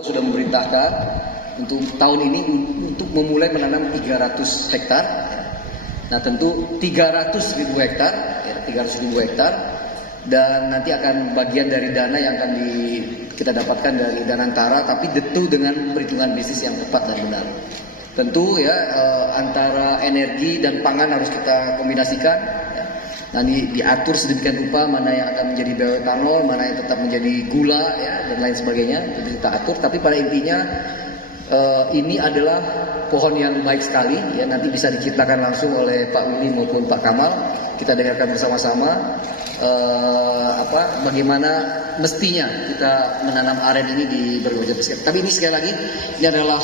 Sudah memerintahkan untuk tahun ini untuk memulai menanam 300 hektar. Nah tentu 300.000 hektar, ya, 300.000 hektar, dan nanti akan bagian dari dana yang akan kita dapatkan dari Danantara, tapi tentu dengan perhitungan bisnis yang tepat dan benar. Tentu ya antara energi dan pangan harus kita kombinasikan. Ya. Nanti diatur sedemikian rupa mana yang akan menjadi bioetanol, mana yang tetap menjadi gula, ya, dan lain sebagainya. Itu kita atur. Tapi pada intinya ini adalah pohon yang baik sekali. Ya, nanti bisa diciptakan langsung oleh Pak Willy maupun Pak Kamal. Kita dengarkan bersama-sama bagaimana mestinya kita menanam aren ini di berbagai pesisir. Tapi ini sekali lagi ini adalah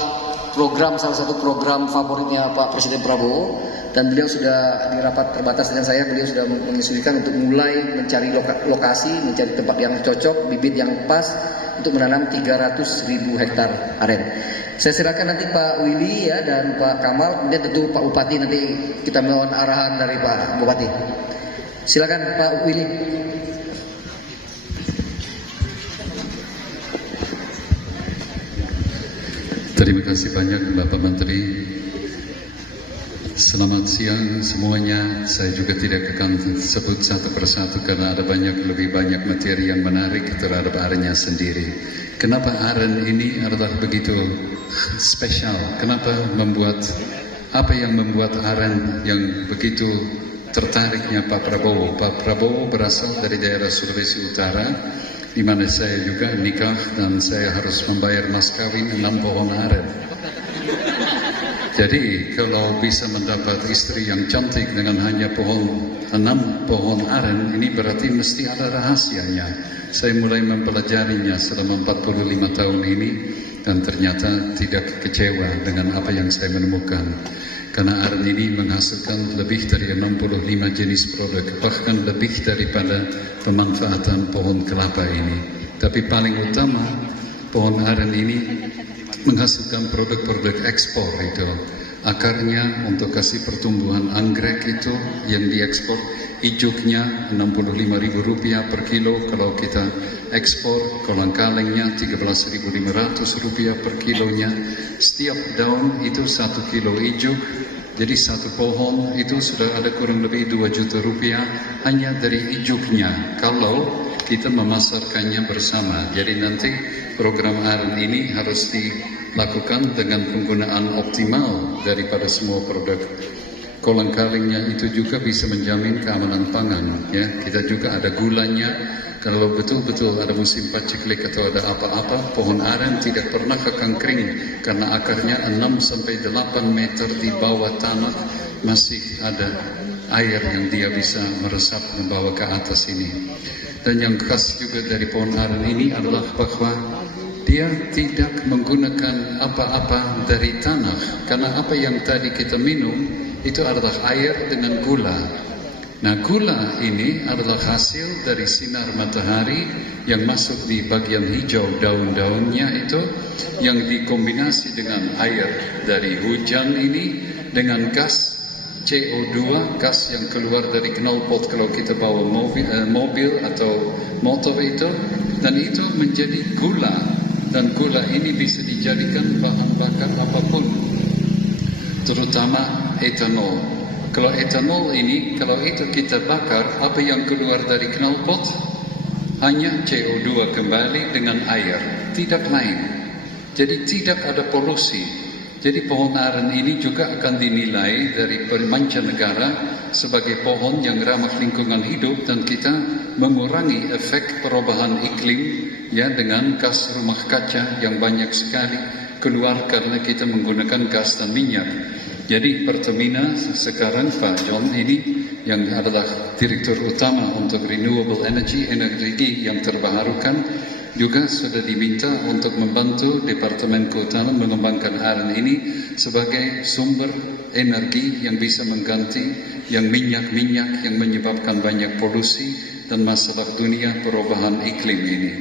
salah satu program favoritnya Pak Presiden Prabowo, dan beliau sudah di rapat terbatas dengan saya, beliau sudah menginstruksikan untuk mulai mencari lokasi, mencari tempat yang cocok, bibit yang pas untuk menanam 300.000 hektar aren. Saya silakan nanti Pak Willy ya dan Pak Kamal, kemudian tentu Pak Bupati, nanti kita mohon arahan dari Pak Bupati. Silakan Pak Willy. Terima kasih banyak Bapak Menteri. Selamat siang semuanya. Saya juga tidak akan sebut satu persatu karena ada lebih banyak materi yang menarik terhadap arennya sendiri. Kenapa aren ini adalah begitu spesial? Apa yang membuat aren yang begitu tertariknya Pak Prabowo? Pak Prabowo berasal dari daerah Sulawesi Utara, di mana saya juga nikah dan saya harus membayar mas kawin 6 pohon aren. Jadi kalau bisa mendapat istri yang cantik dengan hanya 6 pohon aren, ini berarti mesti ada rahasianya. Saya mulai mempelajarinya selama 45 tahun ini dan ternyata tidak kecewa dengan apa yang saya menemukan. Karena aren ini menghasilkan lebih dari 65 jenis produk, bahkan lebih daripada pemanfaatan pohon kelapa ini. Tapi paling utama, pohon aren ini menghasilkan produk-produk ekspor itu. Akarnya untuk kasih pertumbuhan anggrek itu yang diekspor, ijuknya Rp65.000 per kilo kalau kita ekspor, kolang-kalengnya Rp13.500 per kilonya. Setiap daun itu 1 kilo ijuk, jadi satu pohon itu sudah ada kurang lebih Rp2 juta hanya dari ijuknya kalau kita memasarkannya bersama. Jadi nanti program aren ini harus dilakukan dengan penggunaan optimal daripada semua produk. Kolang-kalengnya itu juga bisa menjamin keamanan pangan. Ya, kita juga ada gulanya. Kalau betul-betul ada musim paceklik atau ada apa-apa, pohon aren tidak pernah kekang kering karena akarnya 6-8 meter di bawah tanah masih ada air yang dia bisa meresap membawa ke atas ini. Dan yang khas juga dari pohon aren ini adalah bahwa dia tidak menggunakan apa-apa dari tanah, karena apa yang tadi kita minum itu adalah air dengan gula. Nah, gula ini adalah hasil dari sinar matahari yang masuk di bagian hijau daun-daunnya itu, yang dikombinasi dengan air dari hujan ini dengan gas CO2, gas yang keluar dari knalpot kalau kita bawa mobil atau motor itu, dan itu menjadi gula. Dan gula ini bisa dijadikan bahan bakar apapun, terutama etanol. Kalau etanol ini, kalau itu kita bakar, apa yang keluar dari knalpot? Hanya CO2 kembali dengan air, tidak lain. Jadi tidak ada polusi. Jadi pohon aren ini juga akan dinilai dari mancanegara sebagai pohon yang ramah lingkungan hidup, dan kita mengurangi efek perubahan iklim ya dengan gas rumah kaca yang banyak sekali keluar karena kita menggunakan gas dan minyak. Jadi Pertamina sekarang Pak John ini yang adalah Direktur Utama untuk Renewable Energy yang terbarukan juga sudah diminta untuk membantu Departemen Kehutanan mengembangkan aren ini sebagai sumber energi yang bisa mengganti yang minyak-minyak yang menyebabkan banyak polusi dan masalah dunia perubahan iklim ini.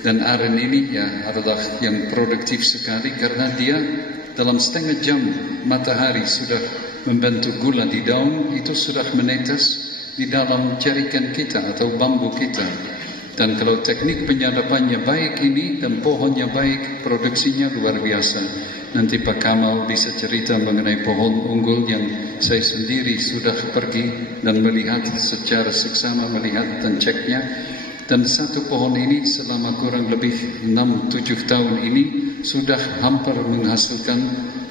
Dan aren ini ya adalah yang produktif sekali karena dia dalam setengah jam matahari sudah membentuk gula di daun, itu sudah menetes di dalam jerigen kita atau bambu kita. Dan kalau teknik penyadapannya baik ini dan pohonnya baik, produksinya luar biasa. Nanti Pak Kamal bisa cerita mengenai pohon unggul yang saya sendiri sudah pergi dan melihat secara seksama, melihat dan ceknya. Dan satu pohon ini selama kurang lebih 6-7 tahun ini sudah hampir menghasilkan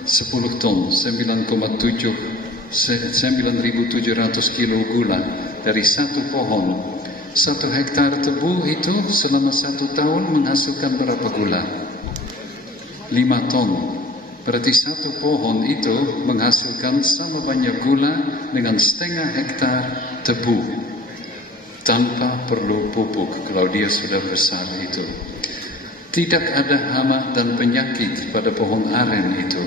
10 ton, 9.700 kilo gula dari satu pohon. 1 hektar tebu itu selama 1 tahun menghasilkan berapa gula? 5 ton. Berarti satu pohon itu menghasilkan sama banyak gula dengan setengah hektar tebu. Tanpa perlu pupuk kalau dia sudah besar itu. Tidak ada hama dan penyakit pada pohon aren itu.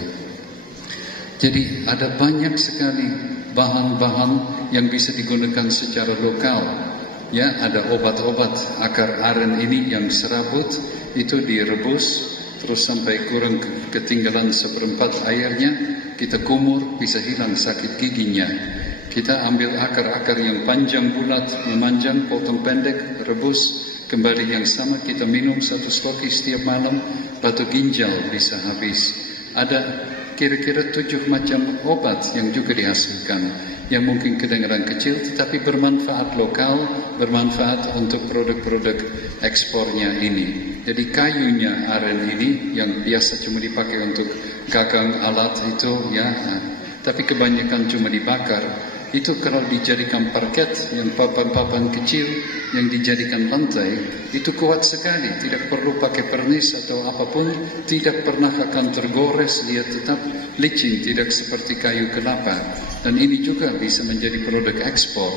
Jadi ada banyak sekali bahan-bahan yang bisa digunakan secara lokal. Ya, ada obat-obat akar aren ini yang serabut itu direbus terus sampai kurang ketinggalan 1/4 airnya, kita kumur, bisa hilang sakit giginya. Kita ambil akar-akar yang panjang bulat, memanjang, potong pendek, rebus, kembali yang sama kita minum 1 sloki setiap malam, batu ginjal bisa habis. Ada kira-kira 7 macam obat yang juga dihasilkan, yang mungkin kedengaran kecil tetapi bermanfaat lokal, bermanfaat untuk produk-produk ekspornya ini. Jadi kayunya aren ini yang biasa cuma dipakai untuk gagang alat itu ya, tapi kebanyakan cuma dibakar. Itu kalau dijadikan parket yang papan-papan kecil yang dijadikan lantai, itu kuat sekali, tidak perlu pakai pernis atau apapun, tidak pernah akan tergores, dia tetap licin, tidak seperti kayu kelapa. Dan ini juga bisa menjadi produk ekspor.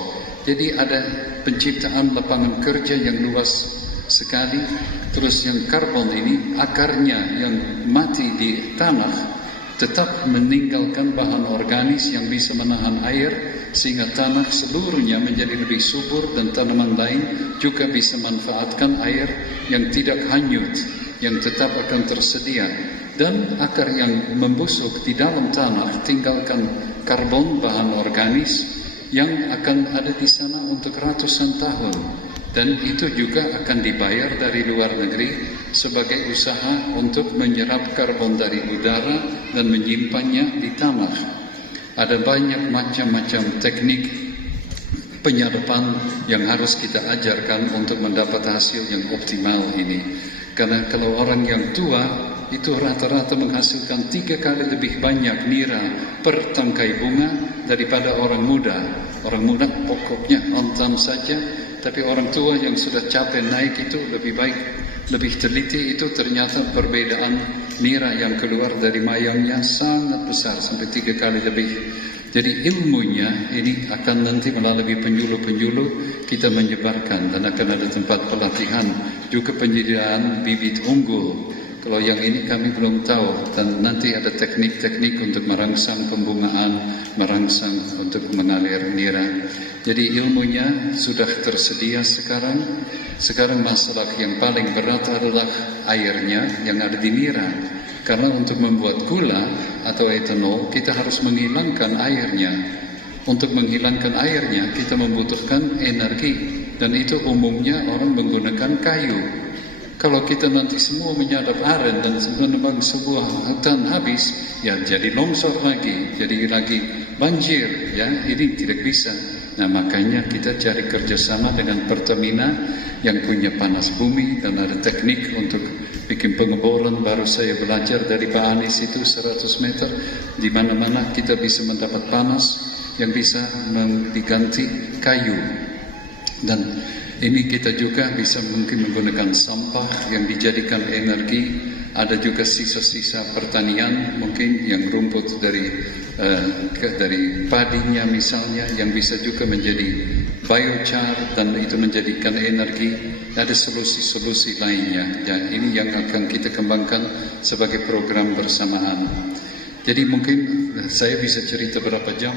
Jadi ada penciptaan lapangan kerja yang luas sekali. Terus yang karbon ini, akarnya yang mati di tanah tetap meninggalkan bahan organis yang bisa menahan air, sehingga tanah seluruhnya menjadi lebih subur dan tanaman lain juga bisa manfaatkan air yang tidak hanyut, yang tetap akan tersedia. Dan akar yang membusuk di dalam tanah tinggalkan karbon, bahan organis yang akan ada di sana untuk ratusan tahun. Dan itu juga akan dibayar dari luar negeri sebagai usaha untuk menyerap karbon dari udara dan menyimpannya di tanah. Ada banyak macam-macam teknik penyadapan yang harus kita ajarkan untuk mendapat hasil yang optimal ini. Karena kalau orang yang tua itu rata-rata menghasilkan 3 kali lebih banyak nira per tangkai bunga daripada orang muda. Orang muda pokoknya ontam saja, tapi orang tua yang sudah capek naik itu lebih baik, lebih teliti. Itu ternyata perbedaan nira yang keluar dari mayangnya sangat besar, sampai 3 kali lebih. Jadi ilmunya ini akan nanti melalui penyuluh-penyuluh kita menyebarkan, dan akan ada tempat pelatihan juga penyediaan bibit unggul. Kalau yang ini kami belum tahu, dan nanti ada teknik-teknik untuk merangsang pembungaan, merangsang untuk mengalir nira. Jadi ilmunya sudah tersedia sekarang. Sekarang masalah yang paling berat adalah airnya yang ada di nira. Karena untuk membuat gula atau etanol, kita harus menghilangkan airnya. Untuk menghilangkan airnya, kita membutuhkan energi. Dan itu umumnya orang menggunakan kayu. Kalau kita nanti semua menyadap aren dan sebenarnya sebuah hutan habis, ya jadi longsor lagi, jadi lagi banjir, ya ini tidak bisa. Nah makanya kita cari kerjasama dengan Pertamina yang punya panas bumi dan ada teknik untuk bikin pengeboran. Baru saya belajar dari Pak Anies itu 100 meter, di mana-mana kita bisa mendapat panas yang bisa diganti kayu. Dan ini kita juga bisa mungkin menggunakan sampah yang dijadikan energi. Ada juga sisa-sisa pertanian mungkin yang rumput dari padinya misalnya, yang bisa juga menjadi biochar dan itu menjadikan energi. Ada solusi-solusi lainnya. Ya, ini yang akan kita kembangkan sebagai program bersamaan. Jadi mungkin saya bisa cerita berapa jam.